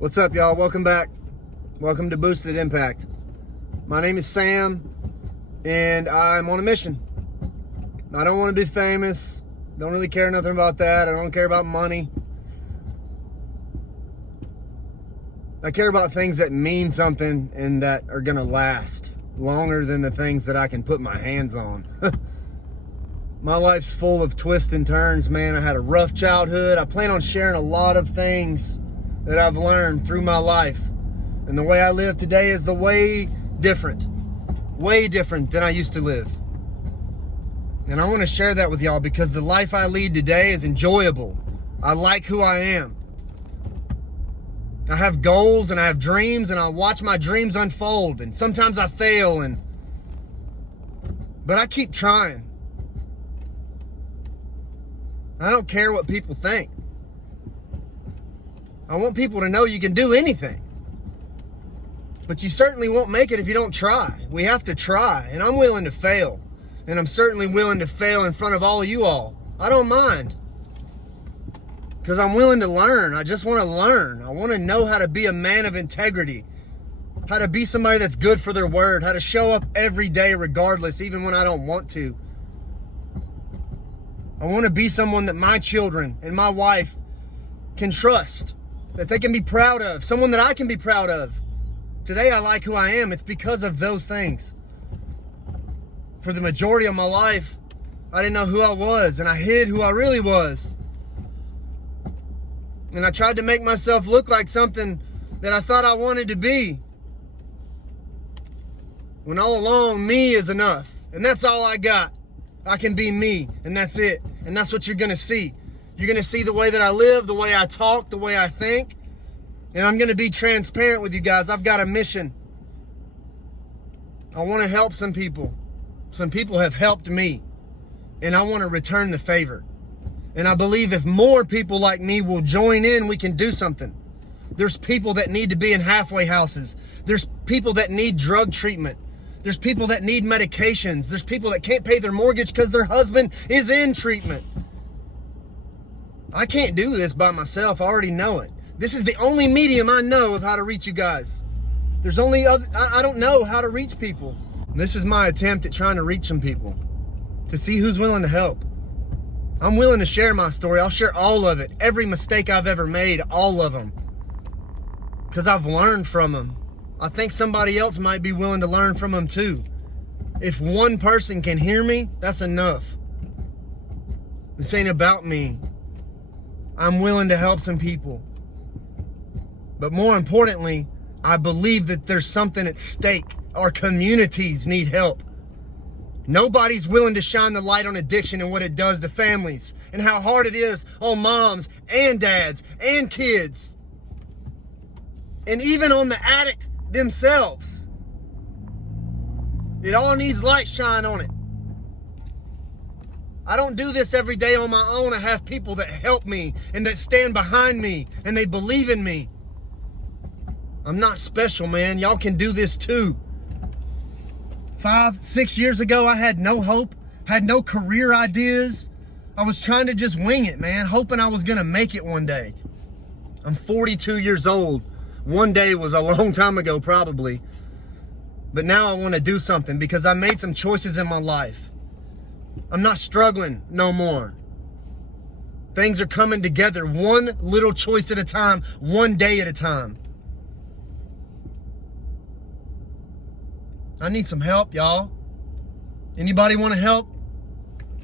What's up, y'all? Welcome back. Welcome to Boosted Impact. My name is Sam, and I'm on a mission. I don't want to be famous. Don't really care nothing about that. I don't care about money. I care about things that mean something and that are going to last longer than the things that I can put my hands on. My life's full of twists and turns, man. I had a rough childhood. I plan on sharing a lot of things that I've learned through my life. And the way I live today is way different than I used to live. And I want to share that with y'all because the life I lead today is enjoyable. I like who I am. I have goals and I have dreams, and I watch my dreams unfold, and sometimes I fail, but I keep trying. I don't care what people think. I want people to know you can do anything. But you certainly won't make it if you don't try. We have to try, and I'm willing to fail. And I'm certainly willing to fail in front of all of you all. I don't mind. Because I'm willing to learn. I just want to learn. I want to know how to be a man of integrity. How to be somebody that's good for their word. How to show up every day regardless, even when I don't want to. I want to be someone that my children and my wife can trust. That they can be proud of. Someone that I can be proud of. Today I like who I am. It's because of those things. For the majority of my life, I didn't know who I was, and I hid who I really was. And I tried to make myself look like something that I thought I wanted to be. When all along, me is enough. And that's all I got. I can be me, and that's it. And that's what you're going to see. You're going to see the way that I live, the way I talk, the way I think. And I'm going to be transparent with you guys. I've got a mission. I want to help some people. Some people have helped me. And I want to return the favor. And I believe if more people like me will join in, we can do something. There's people that need to be in halfway houses. There's people that need drug treatment. There's people that need medications. There's people that can't pay their mortgage because their husband is in treatment. I can't do this by myself. I already know it. This is the only medium I know of how to reach you guys. There's only other, I don't know how to reach people. This is my attempt at trying to reach some people. To see who's willing to help. I'm willing to share my story. I'll share all of it. Every mistake I've ever made, all of them. Because I've learned from them. I think somebody else might be willing to learn from them too. If one person can hear me, that's enough. This ain't about me. I'm willing to help some people. But more importantly, I believe that there's something at stake. Our communities need help. Nobody's willing to shine the light on addiction and what it does to families and how hard it is on moms and dads and kids. And even on the addict themselves. It all needs light shine on it. I don't do this every day on my own. I have people that help me and that stand behind me and they believe in me. I'm not special, man. Y'all can do this too. 5, 6 years ago, I had no hope, had no career ideas. I was trying to just wing it, man, hoping I was going to make it one day. I'm 42 years old. One day was a long time ago, probably. But now I want to do something because I made some choices in my life. I'm not struggling no more. Things are coming together one little choice at a time, one day at a time. I need some help, y'all. Anybody want to help?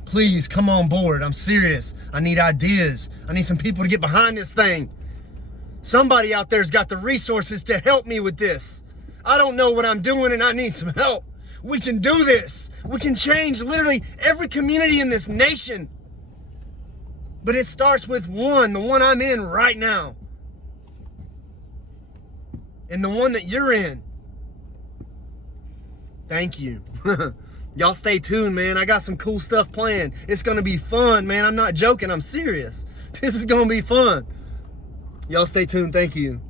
Please come on board. I'm serious. I need ideas. I need some people to get behind this thing. Somebody out there's got the resources to help me with this. I don't know what I'm doing and I need some help. We can do this. We can change literally every community in this nation. But it starts with one, the one I'm in right now. And the one that you're in. Thank you. Y'all stay tuned, man. I got some cool stuff planned. It's going to be fun, man. I'm not joking. I'm serious. This is going to be fun. Y'all stay tuned. Thank you.